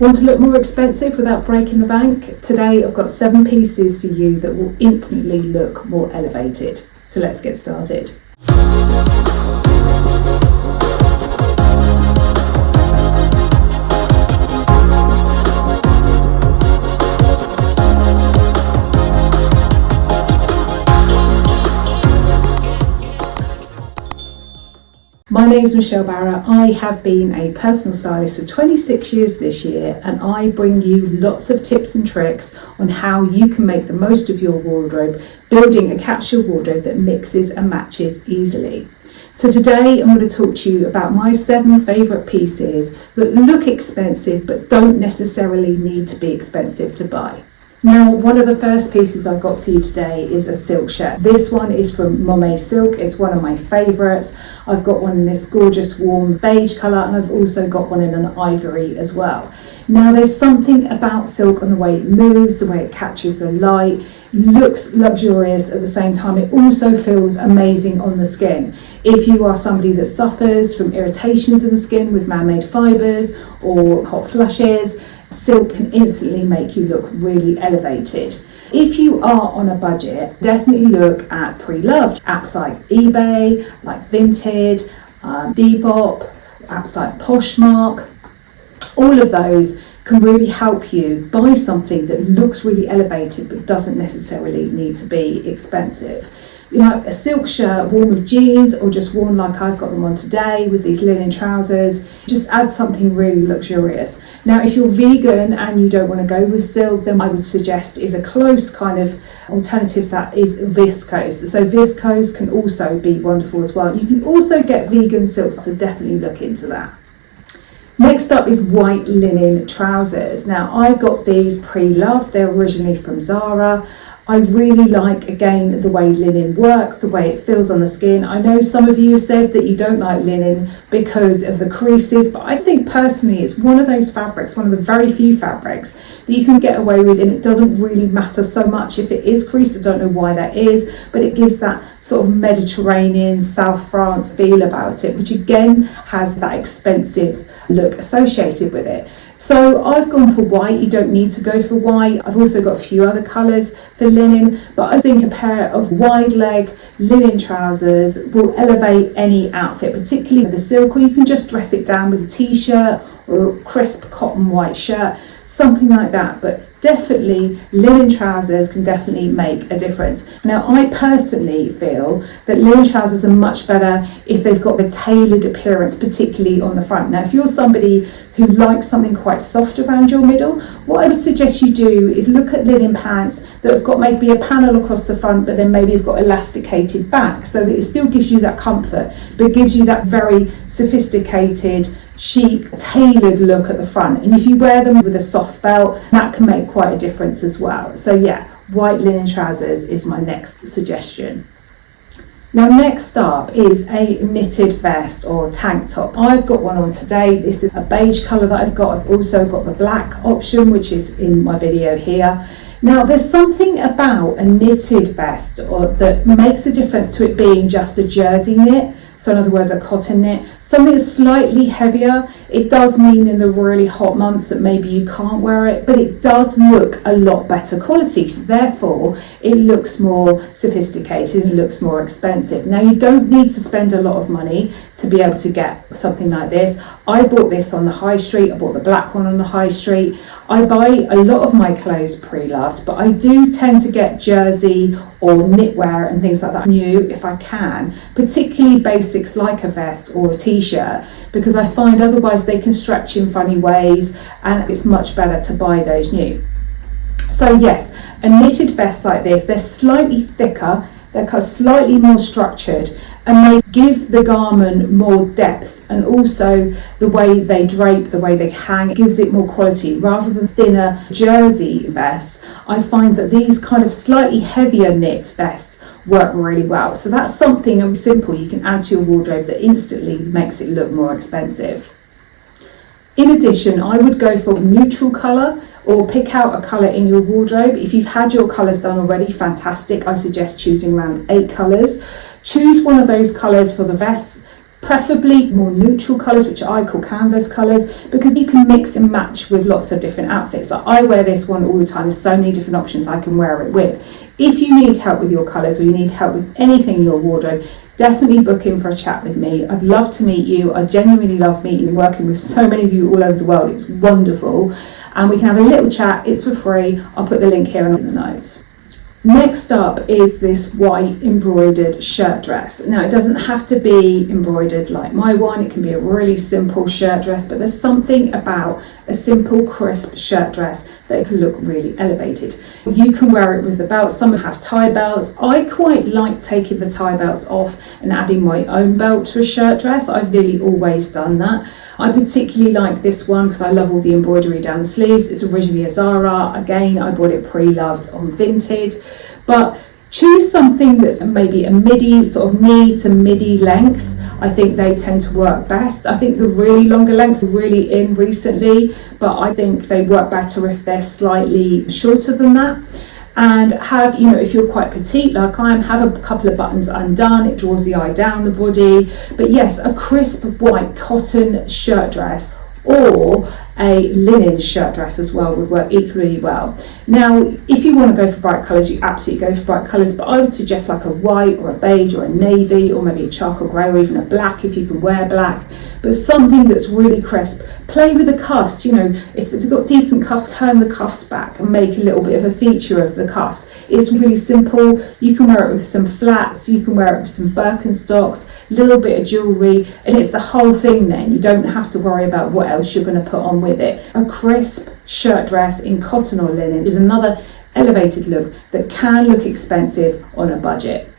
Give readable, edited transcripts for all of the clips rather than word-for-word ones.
Want to look more expensive without breaking the bank? Today I've got 7 pieces for you that will instantly look more elevated. So let's get started. My name is Michelle Barra. I have been a personal stylist for 26 years this year, and I bring you lots of tips and tricks on how you can make the most of your wardrobe, building a capsule wardrobe that mixes and matches easily. So today I'm going to talk to you about my 7 favourite pieces that look expensive but don't necessarily need to be expensive to buy. Now, one of the first pieces I've got for you today is a silk shirt. This one is from Midi Skirt. It's one of my favourites. I've got one in this gorgeous warm beige colour, and I've also got one in an ivory as well. Now, there's something about silk and the way it moves, the way it catches the light, looks luxurious at the same time. It also feels amazing on the skin. If you are somebody that suffers from irritations in the skin with man-made fibres or hot flushes, silk can instantly make you look really elevated. If you are on a budget, definitely look at pre-loved apps like eBay, like Vinted, Depop, apps like Poshmark. All of those can really help you buy something that looks really elevated but doesn't necessarily need to be expensive. You know, a silk shirt worn with jeans or just worn like I've got them on today with these linen trousers, just add something really luxurious. Now, if you're vegan and you don't want to go with silk, then I would suggest is a close kind of alternative that is viscose. So viscose can also be wonderful as well. You can also get vegan silk, so definitely look into that. Next up is white linen trousers. Now, I got these pre-loved. They're originally from Zara. I really like, again, the way linen works, the way it feels on the skin. I know some of you said that you don't like linen because of the creases, but I think personally it's one of those fabrics, one of the very few fabrics that you can get away with, and it doesn't really matter so much if it is creased. I don't know why that is, but it gives that sort of Mediterranean, South France feel about it, which again has that expensive look associated with it. So I've gone for white. You don't need to go for white. I've also got a few other colours for linen, but I think a pair of wide leg linen trousers will elevate any outfit, particularly with the silk, or you can just dress it down with a t-shirt or a crisp cotton white shirt, something like that. But definitely linen trousers can definitely make a difference. Now, I personally feel that linen trousers are much better if they've got the tailored appearance, particularly on the front. Now, if you're somebody who likes something quite soft around your middle, what I would suggest you do is look at linen pants that have got maybe a panel across the front, but then maybe you've got elasticated back, so that it still gives you that comfort, but gives you that very sophisticated, chic, tailored look at the front. And if you wear them with a soft belt, that can make quite a difference as well. So yeah, white linen trousers is my next suggestion. Now, next up is a knitted vest or tank top. I've got one on today. This is a beige colour that I've got. I've also got the black option, which is in my video here. Now, there's something about a knitted vest that makes a difference to it being just a jersey knit. So in other words, a cotton knit, something that's slightly heavier. It does mean in the really hot months that maybe you can't wear it, but it does look a lot better quality. So therefore, it looks more sophisticated and looks more expensive. Now, you don't need to spend a lot of money to be able to get something like this. I bought this on the high street. I bought the black one on the high street. I buy a lot of my clothes pre-loved, but I do tend to get jersey or knitwear and things like that new if I can, particularly basics like a vest or a t-shirt, because I find otherwise they can stretch in funny ways and it's much better to buy those new. So yes, a knitted vest like this, they're slightly thicker, they're slightly more structured, and they give the garment more depth, and also the way they drape, the way they hang, gives it more quality. Rather than thinner jersey vests, I find that these kind of slightly heavier knit vests work really well. So that's something simple you can add to your wardrobe that instantly makes it look more expensive. In addition, I would go for a neutral colour or pick out a colour in your wardrobe. If you've had your colours done already, fantastic. I suggest choosing around 8 colours. Choose one of those colours for the vest, preferably more neutral colours, which I call canvas colours, because you can mix and match with lots of different outfits. Like I wear this one all the time, there's so many different options I can wear it with. If you need help with your colours or you need help with anything in your wardrobe, definitely book in for a chat with me. I'd love to meet you. I genuinely love meeting and working with so many of you all over the world. It's wonderful. And we can have a little chat. It's for free. I'll put the link here in the notes. Next up is this white embroidered shirt dress. Now it doesn't have to be embroidered like my one, it can be a really simple shirt dress, but there's something about a simple crisp shirt dress that can look really elevated. You can wear it with the belt, some have tie belts. I quite like taking the tie belts off and adding my own belt to a shirt dress. I've nearly always done that. I particularly like this one because I love all the embroidery down the sleeves. It's originally a Zara. Again, I bought it pre-loved on Vinted. But choose something that's maybe a midi, sort of knee to midi length. I think they tend to work best. I think the really longer lengths are really in recently, but I think they work better if they're slightly shorter than that. And have, if you're quite petite like I am, have a couple of buttons undone. It draws the eye down the body. But yes, a crisp white cotton shirt dress or a linen shirt dress as well would work equally well. Now, if you want to go for bright colours, you absolutely go for bright colours, but I would suggest like a white or a beige or a navy or maybe a charcoal grey or even a black if you can wear black, but something that's really crisp. Play with the cuffs, if it's got decent cuffs, turn the cuffs back and make a little bit of a feature of the cuffs. It's really simple. You can wear it with some flats, you can wear it with some Birkenstocks, a little bit of jewellery, and it's the whole thing then. You don't have to worry about what else you're going to put on with it. A crisp shirt dress in cotton or linen is another elevated look that can look expensive on a budget.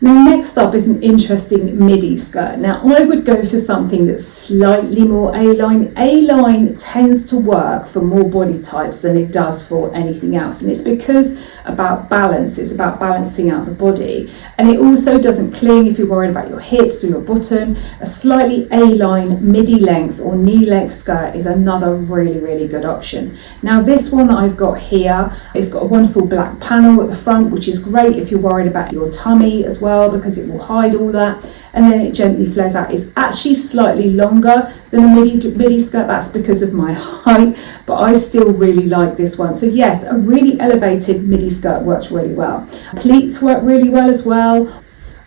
Now next up is an interesting midi skirt. Now I would go for something that's slightly more A-line. A-line tends to work for more body types than it does for anything else, and it's because about balance. It's about balancing out the body, and it also doesn't cling if you're worried about your hips or your bottom. A slightly A-line midi length or knee length skirt is another really, really good option. Now this one that I've got here, it's got a wonderful black panel at the front, which is great if you're worried about your tummy as well, because it will hide all that, and then it gently flares out. It's actually slightly longer than a midi skirt. That's because of my height, but I still really like this one. So yes, a really elevated midi skirt works really well. Pleats work really well as well.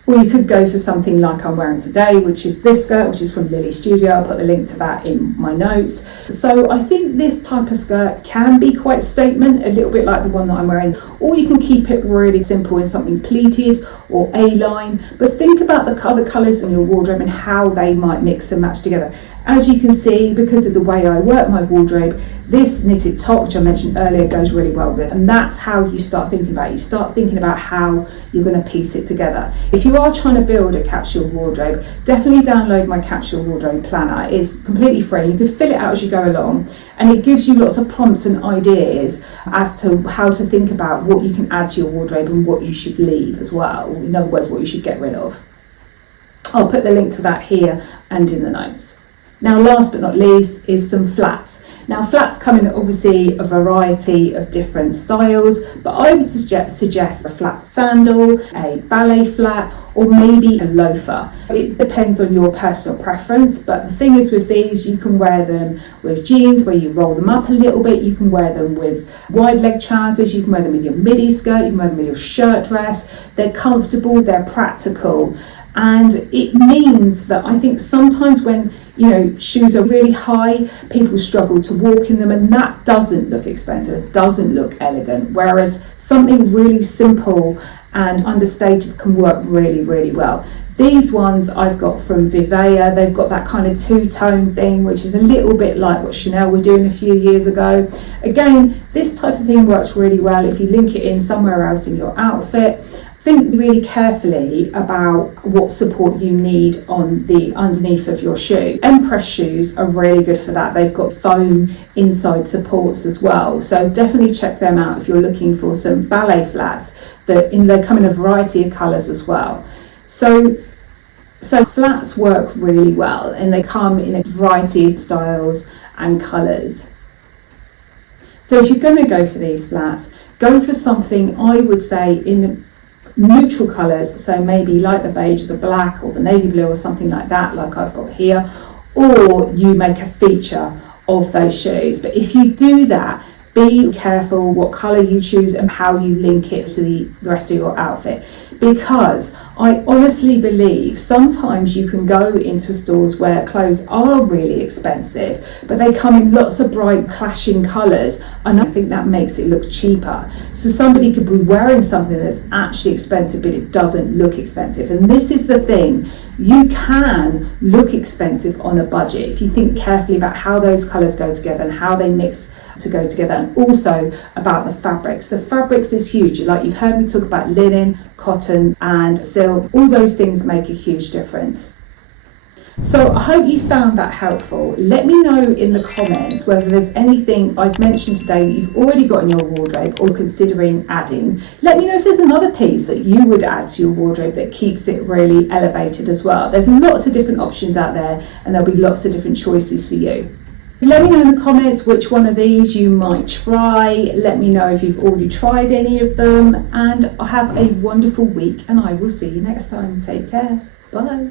Or you could go for something like I'm wearing today, which is this skirt, which is from Lily Studio. I'll put the link to that in my notes. So I think this type of skirt can be quite statement, a little bit like the one that I'm wearing. Or you can keep it really simple in something pleated or A-line. But think about the other colours in your wardrobe and how they might mix and match together. As you can see, because of the way I work my wardrobe, this knitted top, which I mentioned earlier, goes really well with it. And that's how you start thinking about it. You start thinking about how you're going to piece it together. If you are trying to build a capsule wardrobe, definitely download my capsule wardrobe planner. It's completely free. You can fill it out as you go along, and it gives you lots of prompts and ideas as to how to think about what you can add to your wardrobe and what you should leave as well. In other words, what you should get rid of. I'll put the link to that here and in the notes. Now, last but not least is some flats. Now, flats come in obviously a variety of different styles, but I would suggest a flat sandal, a ballet flat, or maybe a loafer. It depends on your personal preference, but the thing is with these, you can wear them with jeans where you roll them up a little bit. You can wear them with wide leg trousers. You can wear them with your midi skirt. You can wear them with your shirt dress. They're comfortable, they're practical. And it means that I think sometimes when, shoes are really high, people struggle to walk in them, and that doesn't look expensive, it doesn't look elegant. Whereas something really simple and understated can work really, really well. These ones I've got from Vivea. They've got that kind of two-tone thing, which is a little bit like what Chanel were doing a few years ago. Again, this type of thing works really well if you link it in somewhere else in your outfit. Think really carefully about what support you need on the underneath of your shoe. Empress shoes are really good for that. They've got foam inside supports as well. So definitely check them out if you're looking for some ballet flats. They come in a variety of colours as well. So flats work really well, and they come in a variety of styles and colours. So if you're going to go for these flats, go for something, I would say, in neutral colours, so maybe like the beige, the black or the navy blue or something like that, like I've got here, or you make a feature of those shoes. But if you do that, be careful what colour you choose and how you link it to the rest of your outfit, because I honestly believe sometimes you can go into stores where clothes are really expensive, but they come in lots of bright clashing colours, and I think that makes it look cheaper. So somebody could be wearing something that's actually expensive, but it doesn't look expensive. And this is the thing, you can look expensive on a budget if you think carefully about how those colours go together and how they mix to go together, and also about the fabrics. The fabrics is huge. Like you've heard me talk about linen, cotton and silk. All those things make a huge difference. So I hope you found that helpful. Let me know in the comments whether there's anything I've mentioned today that you've already got in your wardrobe or considering adding. Let me know if there's another piece that you would add to your wardrobe that keeps it really elevated as well. There's lots of different options out there, and there'll be lots of different choices for you. Let me know in the comments which one of these you might try. Let me know if you've already tried any of them, and have a wonderful week, and I will see you next time. Take care. Bye.